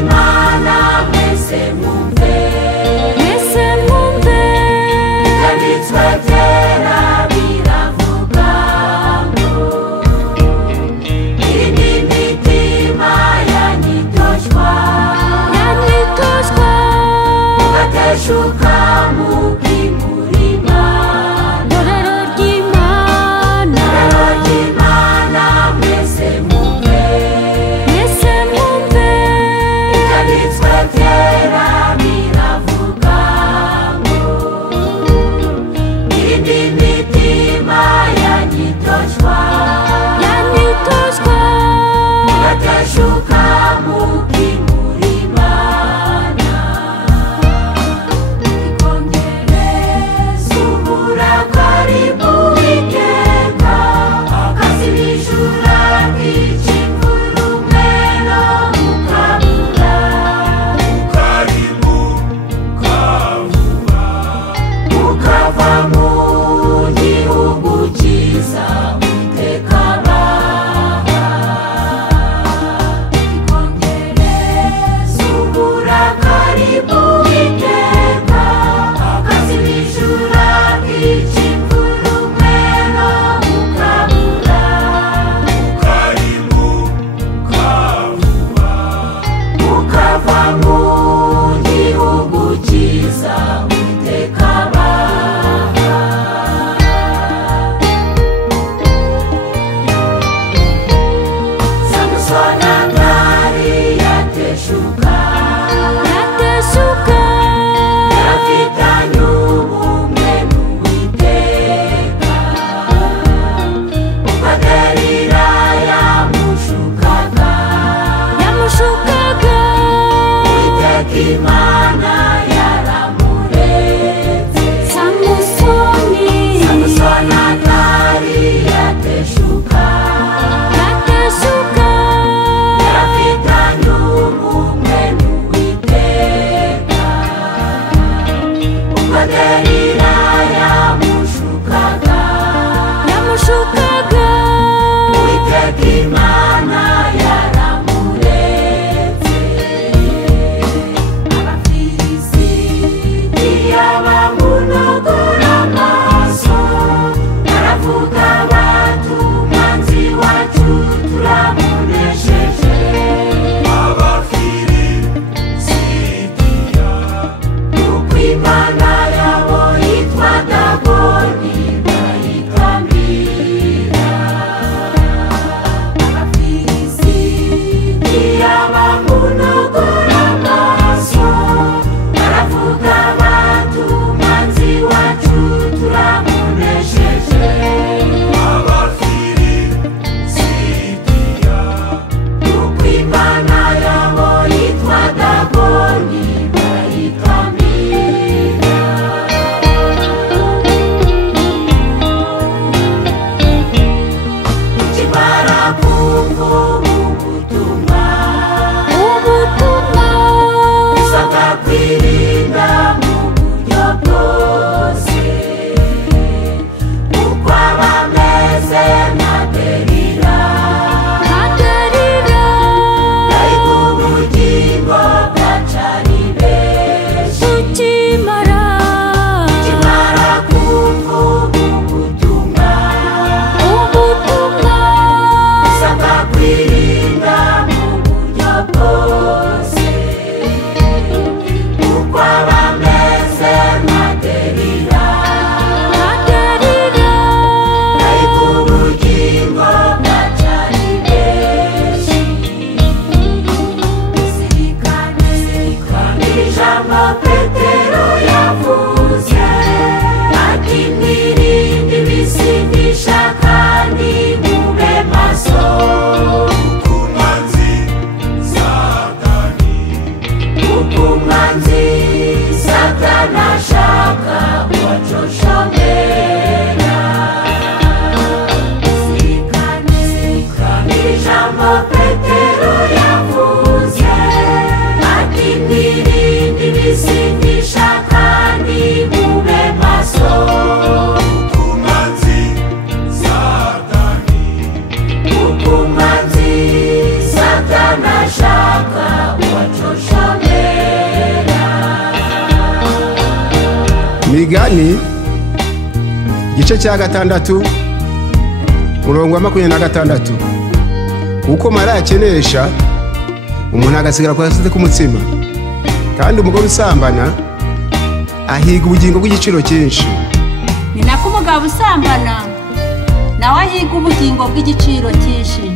Imana mwese mwumve ibyanditswe byera biravuga ngo irinde imitima yanyitoshwa mugateshuka mukimura Imana Torero ry'Imana mwese mwumve ibyanditswe byera biravuga ngo irinde imitima yanyitoshwa mugateshuka mukimura Imana ikongereza uburakari bw'Uwiteka akazibishura nk'ikimvura umwero mukabura mukava mu gihugu cyiza Uwiteka abaha ikongereza uburakari bw'Uwiteka akazibishura nk'ikimvura umwero mukabura mukava mu gihugu cyiza Uwiteka abaha Samusoni atari yateshuka yarafitanye ubumwe n'Uwiteka ubwo Delila yamushukaga Uwiteka Imana yaramuretse Samusoni atari yateshuka yarafitanye ubumwe n'Uwiteka ubwo Delila yamushukaga Uwiteka Imana yaramuretse Abafilisitiya bamunogora amaso baravuga bati umwanzi wacu turamunesheje kuko Imana yabo yitwa Dagoni bayitambira Abafilisitiya bamunogora amaso baravuga bati umwanzi wacu turamunesheje kuko Imana yabo yitwa Dagoni bayitambira ukimara kumva ubu butumwa bisabwa kwirinda mu buryo bwose kuko abameze nka Delila ariko ubugingo bwacari benshi ukimara kumva ubu butumwa bisabwa kwirinda mu buryo bwose kuko abameze nka Delila ariko ubugingo bwacari benshi zirikane ijambo Petero yavuze ati mwirinde ibisindisha kandi mube maso kuko umwanzi Satani ashaka kubacoshomera zirikane ijambo Petero yavuze ati mwirinde ibisindisha Imigani igice cya 6 murongo wa 26. Kuko mara yakenesha umuntu agasigara ku gasate k'umutsima, kandi umugore usambana ahiga ubugingo bw'igiciro cyinshi. Ni nako umugabo usambana nawe ahiga ubugingo bw'igiciro cyinshi.